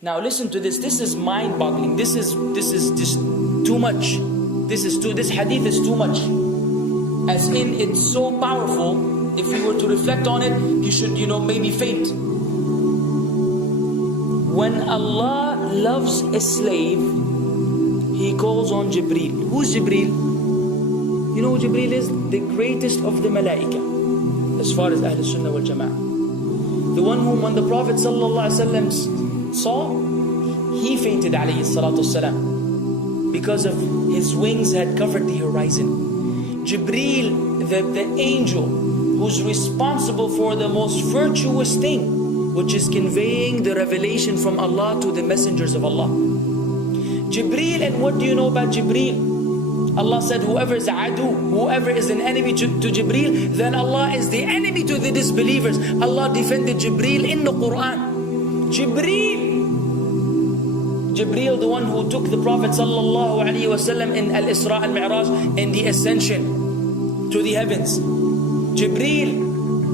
Now listen to this. This is mind-boggling. This is just too much. This hadith is too much. As in, it's so powerful. If you were to reflect on it, you should, maybe faint. When Allah loves a slave, He calls on Jibreel. Who's Jibreel? You know who Jibreel is? The greatest of the malaika, as far as Ahl Sunnah wal Jama'ah. The one whom when the Prophet ﷺ saw, he fainted alayhi salatu wasalam, because of his wings had covered the horizon. Jibreel, the angel who's responsible for the most virtuous thing, which is conveying the revelation from Allah to the messengers of Allah. Jibreel, and what do you know about Jibreel? Allah said, whoever is adu, whoever is an enemy to Jibreel, then Allah is the enemy to the disbelievers. Allah defended Jibreel in the Quran. Jibreel, the one who took the Prophet ﷺ in Al-Isra al-Mi'raj, in the ascension to the heavens. Jibreel,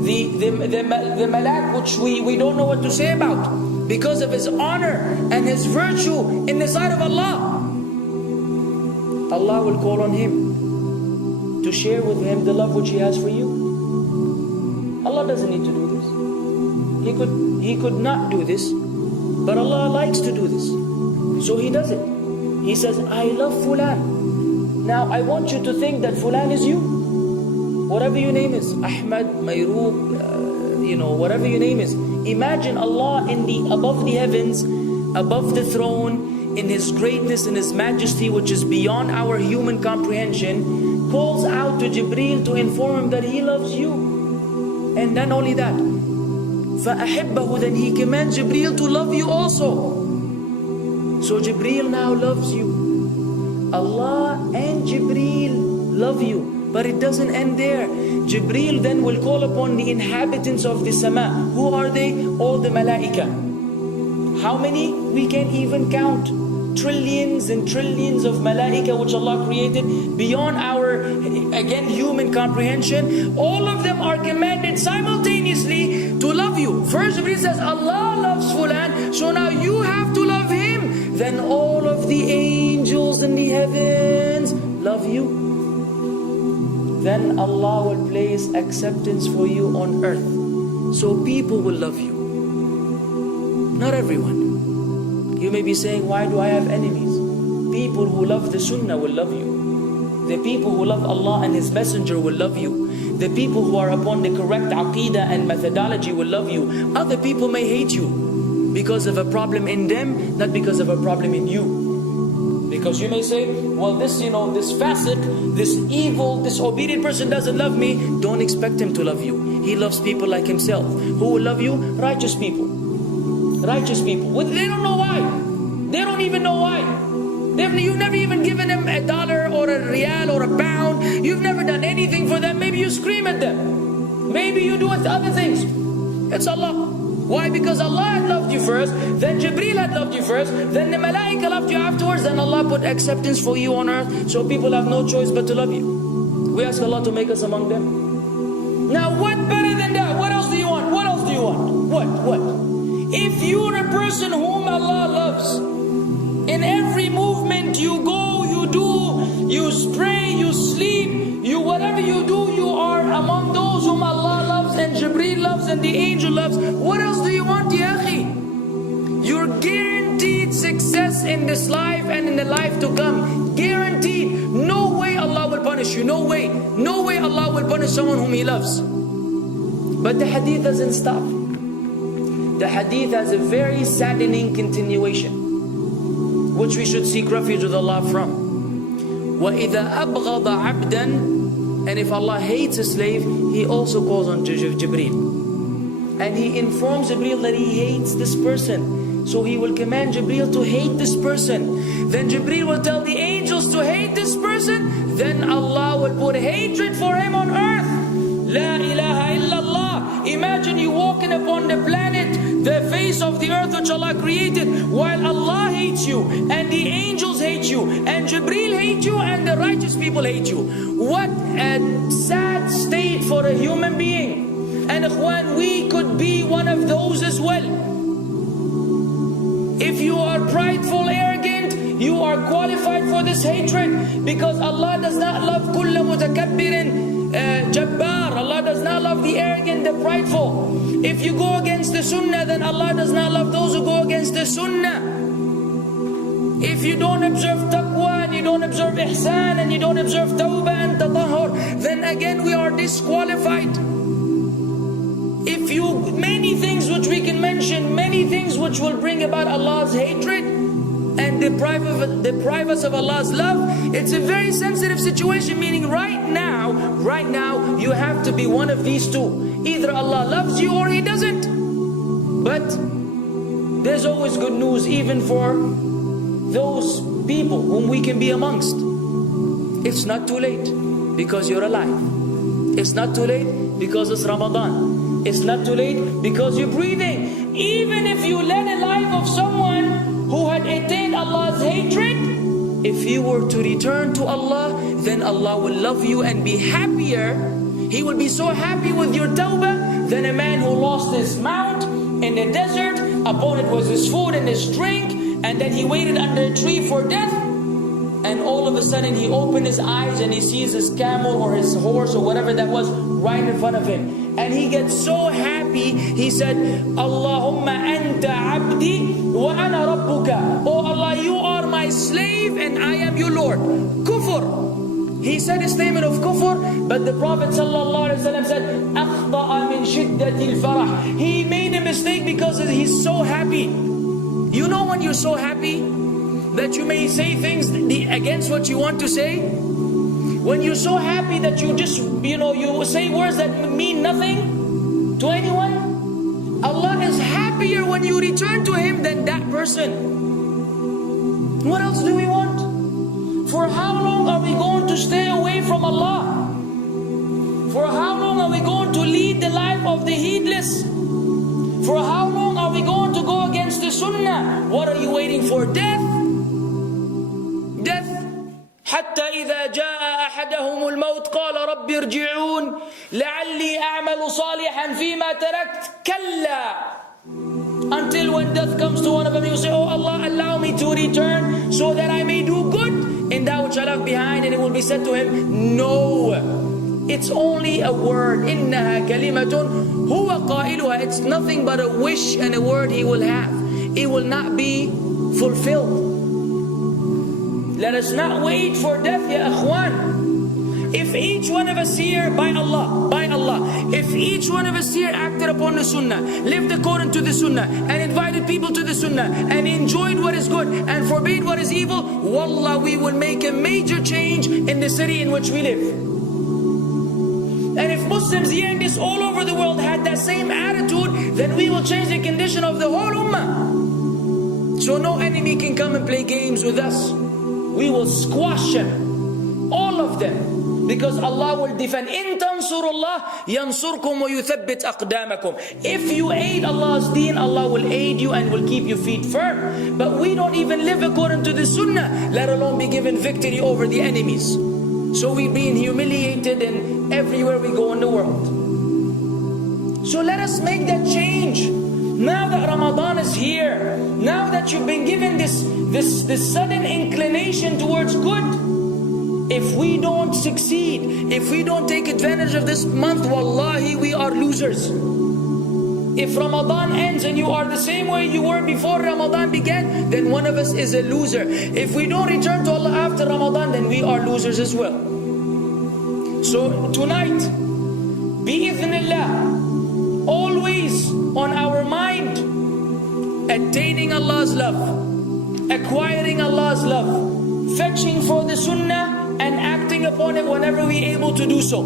the malak which we don't know what to say about, because of his honor and his virtue in the sight of Allah. Allah will call on him to share with him the love which He has for you. Allah doesn't need to do this. He could not do this, but Allah likes to do this, so He does it. He says, I love Fulan. Now I want you to think that Fulan is you. Whatever your name is, Ahmad, Mayroob, whatever your name is. Imagine Allah above the heavens, above the throne, in His greatness and His majesty, which is beyond our human comprehension, calls out to Jibreel to inform him that He loves you. And then only that, فَأَحِبَّهُ, then He commands Jibreel to love you also. So Jibreel now loves you. Allah and Jibreel love you. But it doesn't end there. Jibreel then will call upon the inhabitants of the sama. Who are they? All the malaika. How many? We can't even count. Trillions and trillions of malaika which Allah created beyond our, again, human comprehension. All of them are commanded simultaneously to love you. First Jibreel says, Allah loves Fulan, so now you have to love him. Then all of the angels in the heavens love you. Then Allah will place acceptance for you on earth. So people will love you. Not everyone. You may be saying, why do I have enemies? People who love the Sunnah will love you. The people who love Allah and His Messenger will love you. The people who are upon the correct aqeedah and methodology will love you. Other people may hate you because of a problem in them, not because of a problem in you. Because you may say, well, this fasiq, this evil, disobedient person doesn't love me. Don't expect him to love you. He loves people like himself. Who will love you? Righteous people. Righteous people. Well, they don't know why. They don't even know why. You've never even given them $1 or a riyal or a pound. You've never done anything for them. Maybe you scream at them. Maybe you do other things. It's Allah. Why? Because Allah had loved you first, then Jibreel had loved you first, then the malaika loved you afterwards, then Allah put acceptance for you on earth, so people have no choice but to love you. We ask Allah to make us among them. Now what better than that? What else do you want? What else do you want? What? If you're a person whom Allah loves, in every movement you go, you do, you pray, you sleep, whatever you do, you are among those whom Allah loves and Jibreel loves and the angel loves. What else do you want, ya akhi? You're guaranteed success in this life and in the life to come. Guaranteed. No way Allah will punish you. No way. No way Allah will punish someone whom He loves. But the hadith doesn't stop. The hadith has a very saddening continuation, which we should seek refuge with Allah from. وَإِذَا أَبْغَضَ عَبْدًا, and if Allah hates a slave, He also calls on Jibreel. And He informs Jibreel that He hates this person. So He will command Jibreel to hate this person. Then Jibreel will tell the angels to hate this person. Then Allah will put hatred for him on earth. La ilaha illallah. Imagine you walking upon the planet, the face of the earth which Allah created, while Allah hates you, and the angels hate you, and Jibreel hate you, and the righteous people hate you. What a sad state for a human being. And ikhwan, we could be one of those as well. If you are prideful, arrogant, you are qualified for this hatred, because Allah does not love kulla mutakabbirin jabbar. Allah does not love the arrogant, the prideful. If you go against the sunnah, then Allah does not love those who go against the sunnah. If you don't observe taqwa, and you don't observe ihsan, and you don't observe tawbah and tatahur, then again we are disqualified. If you, many things which we can mention, many things which will bring about Allah's hatred and deprive us of Allah's love. It's a very sensitive situation, meaning right now, you have to be one of these two. Either Allah loves you or He doesn't. But there's always good news, even for those people whom we can be amongst. It's not too late because you're alive. It's not too late because it's Ramadan. It's not too late because you're breathing. Even if you led a life of someone who had attained Allah's hatred, if you were to return to Allah, then Allah will love you and be happier. He will be so happy with your tawbah than a man who lost his mount in the desert. Upon it was his food and his drink, and then he waited under a tree for death. And all of a sudden he opened his eyes and he sees his camel or his horse or whatever that was right in front of him. And he gets so happy, he said, Allahumma anta abdi wa ana rabbuka. Oh Allah, you are my slave and I am your Lord. Kufr. He said a statement of kufr, but the Prophet ﷺ said, أَخْطَأَ مِنْ شِدَّةِ الْفَرَحِ. He made a mistake because he's so happy. You know when you're so happy that you may say things against what you want to say? When you're so happy that you just, you say words that mean nothing to anyone? Allah is happier when you return to Him than that person. What else do we want? For how long are we going to stay away from Allah? For how long are we going to lead the life of the heedless? For how long are we going to go against the sunnah? What are you waiting for? Death? Death. حتى إذا جاء أحدهم الموت قال رب ارجعون لعلي أعمل صالحا فيما تركت كلا. Until when death comes to one of them, you say, oh Allah, allow me to return so that I may do good in that which I left behind. And it will be said to him, no, it's only a word. إنها كلمة هو قائلها. It's nothing but a wish and a word he will have. It will not be fulfilled. Let us not wait for death, ya akhwan. If each one of us here, by Allah, if each one of us here acted upon the sunnah, lived according to the sunnah, and invited people to the sunnah, and enjoyed what is good, and forbade what is evil, wallah, we will make a major change in the city in which we live. And if Muslims hearing this all over the world had that same attitude, then we will change the condition of the whole ummah. So no enemy can come and play games with us. We will squash them, all of them. Because Allah will defend. In tansurullah yansurkum wa yuthabbit aqdamakum. If you aid Allah's deen, Allah will aid you and will keep your feet firm. But we don't even live according to the sunnah, let alone be given victory over the enemies. So we're being humiliated in everywhere we go in the world. So let us make that change. Now that Ramadan is here, now that you've been given this sudden inclination towards good, if we don't succeed, if we don't take advantage of this month, wallahi, we are losers. If Ramadan ends and you are the same way you were before Ramadan began, then one of us is a loser. If we don't return to Allah after Ramadan, then we are losers as well. So tonight, bi'idhnillah, always on our mind, attaining Allah's love, acquiring Allah's love, fetching for the sunnah, and acting upon it whenever we're able to do so.